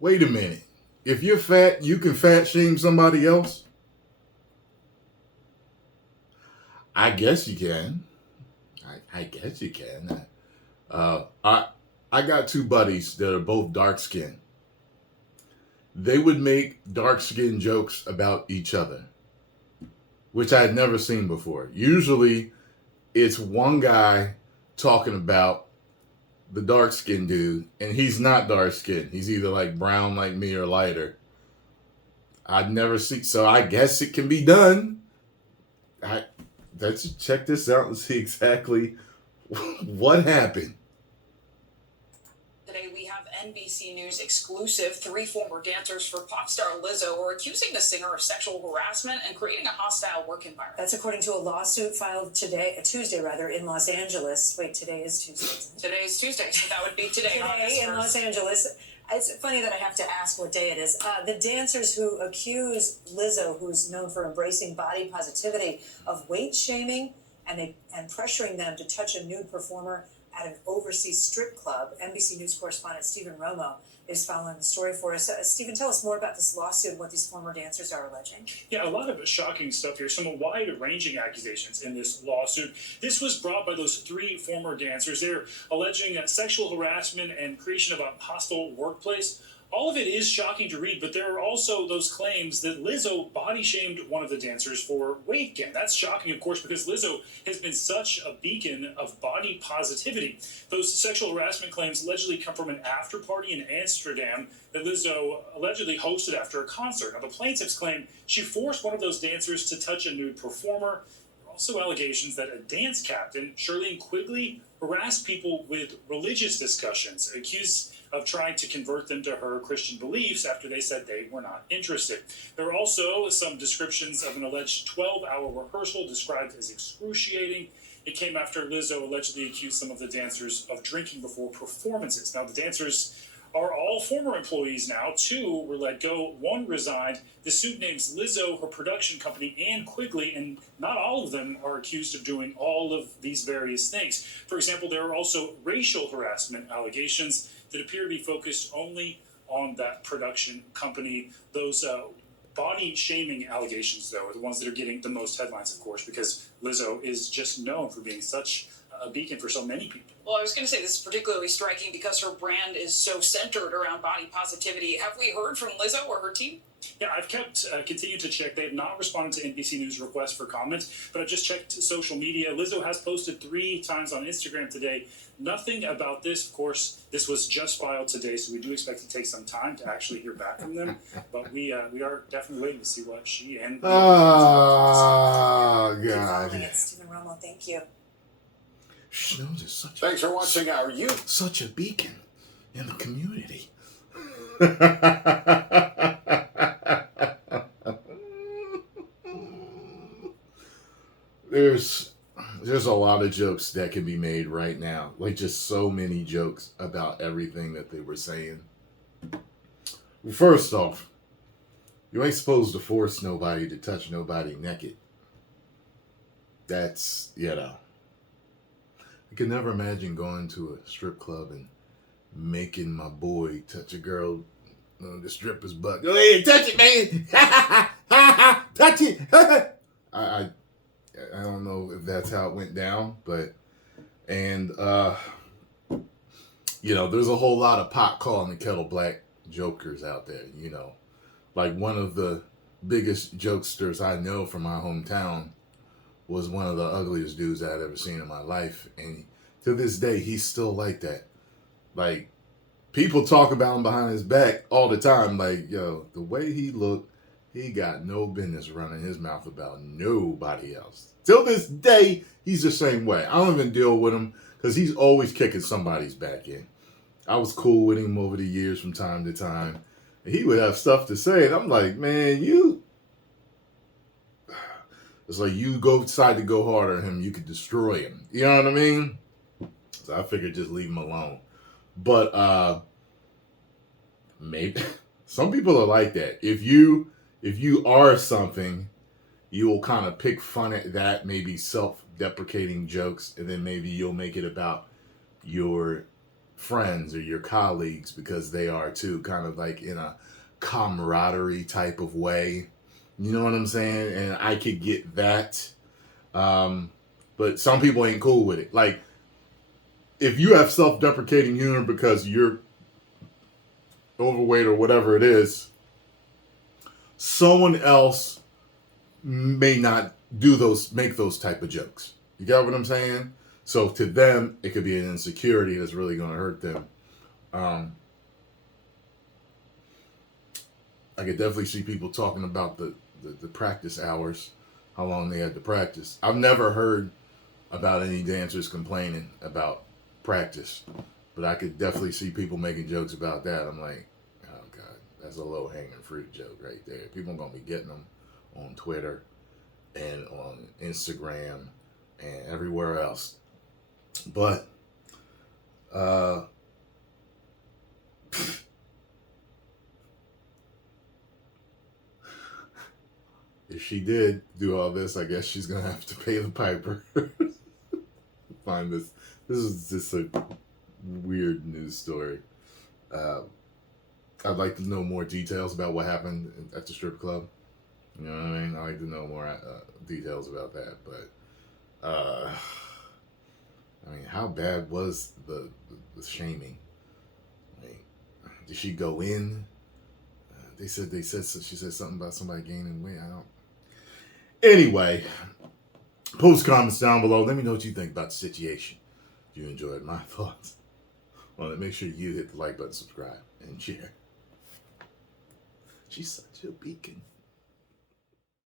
Wait a minute. If you're fat, you can fat shame somebody else? I guess you can. I guess you can. Uh, I I got two buddies that are both dark skinned. They would make dark skin jokes about each other, which I had never seen before. Usually, it's one guy talking about the dark skinned dude, and he's not dark skinned. He's either like brown like me or lighter. I'd never see, so I guess it can be done. I Let's check this out and see exactly what happened. Today we have NBC News exclusive. 3 former dancers for pop star Lizzo are accusing the singer of sexual harassment and creating a hostile work environment. That's according to a lawsuit filed Tuesday, in Los Angeles. Wait, today is Tuesday. Today is Tuesday, so that would be today. Today in Los Angeles. It's funny that I have to ask what day it is. The dancers who accuse Lizzo, who's known for embracing body positivity, of weight shaming and pressuring them to touch a nude performer at an overseas strip club. NBC News correspondent Stephen Romo is following the story for us. Stephen, tell us more about this lawsuit and what these former dancers are alleging. Yeah, a lot of shocking stuff here. Some wide-ranging accusations in this lawsuit. This was brought by those 3 former dancers. They're alleging sexual harassment and creation of a hostile workplace. All of it is shocking to read, but there are also those claims that Lizzo body shamed one of the dancers for weight gain. That's shocking, of course, because Lizzo has been such a beacon of body positivity. Those sexual harassment claims allegedly come from an after party in Amsterdam that Lizzo allegedly hosted after a concert. Now, the plaintiffs claim she forced one of those dancers to touch a nude performer. There are also allegations that a dance captain, Shirlene Quigley, harassed people with religious discussions, accused of trying to convert them to her Christian beliefs after they said they were not interested. There are also some descriptions of an alleged 12-hour rehearsal described as excruciating. It came after Lizzo allegedly accused some of the dancers of drinking before performances. Now, the dancers are all former employees now. 2 were let go, 1 resigned. The suit names Lizzo, her production company, and Quigley, and not all of them are accused of doing all of these various things. For example, there are also racial harassment allegations that appear to be focused only on that production company. Those body shaming allegations, though, are the ones that are getting the most headlines, of course, because Lizzo is just known for being such a beacon for so many people. Well, I was going to say this is particularly striking because her brand is so centered around body positivity. Have we heard from Lizzo or her team? Yeah, I've continued to check. They have not responded to NBC News requests for comment, but I've just checked social media. Lizzo has posted 3 times on Instagram today. Nothing about this. Of course, this was just filed today, so we do expect to take some time to actually hear back from them. But we are definitely waiting to see what she and... Oh, God. Stephen Romo, thank you. Schnoz is Thanks for watching our youth. such a beacon in the community. There's a lot of jokes that can be made right now. Like, just so many jokes about everything that they were saying. First off, you ain't supposed to force nobody to touch nobody naked. That's, I could never imagine going to a strip club and making my boy touch a girl, the stripper's butt. Go ahead, touch it, man. Touch it. I don't know if that's how it went down, but there's a whole lot of pot calling the kettle black jokers out there. Like one of the biggest jokesters I know from my hometown was one of the ugliest dudes I'd ever seen in my life, and to this day he's still like that. Like, people talk about him behind his back all the time. Like, yo, the way he looked, he got no business running his mouth about nobody else. Till this day, he's the same way. I don't even deal with him because he's always kicking somebody's back in. I was cool with him over the years from time to time. And he would have stuff to say, and I'm like, man, it's like you decide to go hard on him, you could destroy him. You know what I mean? So I figured just leave him alone. But maybe some people are like that. If you are something, you will kind of pick fun at that, maybe self-deprecating jokes, and then maybe you'll make it about your friends or your colleagues because they are too, kind of like in a camaraderie type of way. You know what I'm saying? And I could get that. But some people ain't cool with it. Like, if you have self-deprecating humor because you're overweight or whatever it is, someone else may not make those type of jokes. You got what I'm saying? So to them, it could be an insecurity that's really going to hurt them. I could definitely see people talking about the practice hours, how long they had to practice. I've never heard about any dancers complaining about practice, but I could definitely see people making jokes about that. I'm like, oh God, that's a low-hanging fruit joke right there. People are going to be getting them on Twitter and on Instagram and everywhere else. But if she did do all this, I guess she's gonna have to pay the piper. Find this. This is just a weird news story. I'd like to know more details about what happened at the strip club. You know what I mean? I'd like to know more details about that. But I mean, how bad was the shaming? I mean, did she go in? She said something about somebody gaining weight. I don't. Anyway, post comments down below. Let me know what you think about the situation. If you enjoyed my thoughts, well, make sure you hit the like button, subscribe, and share. She's such a beacon.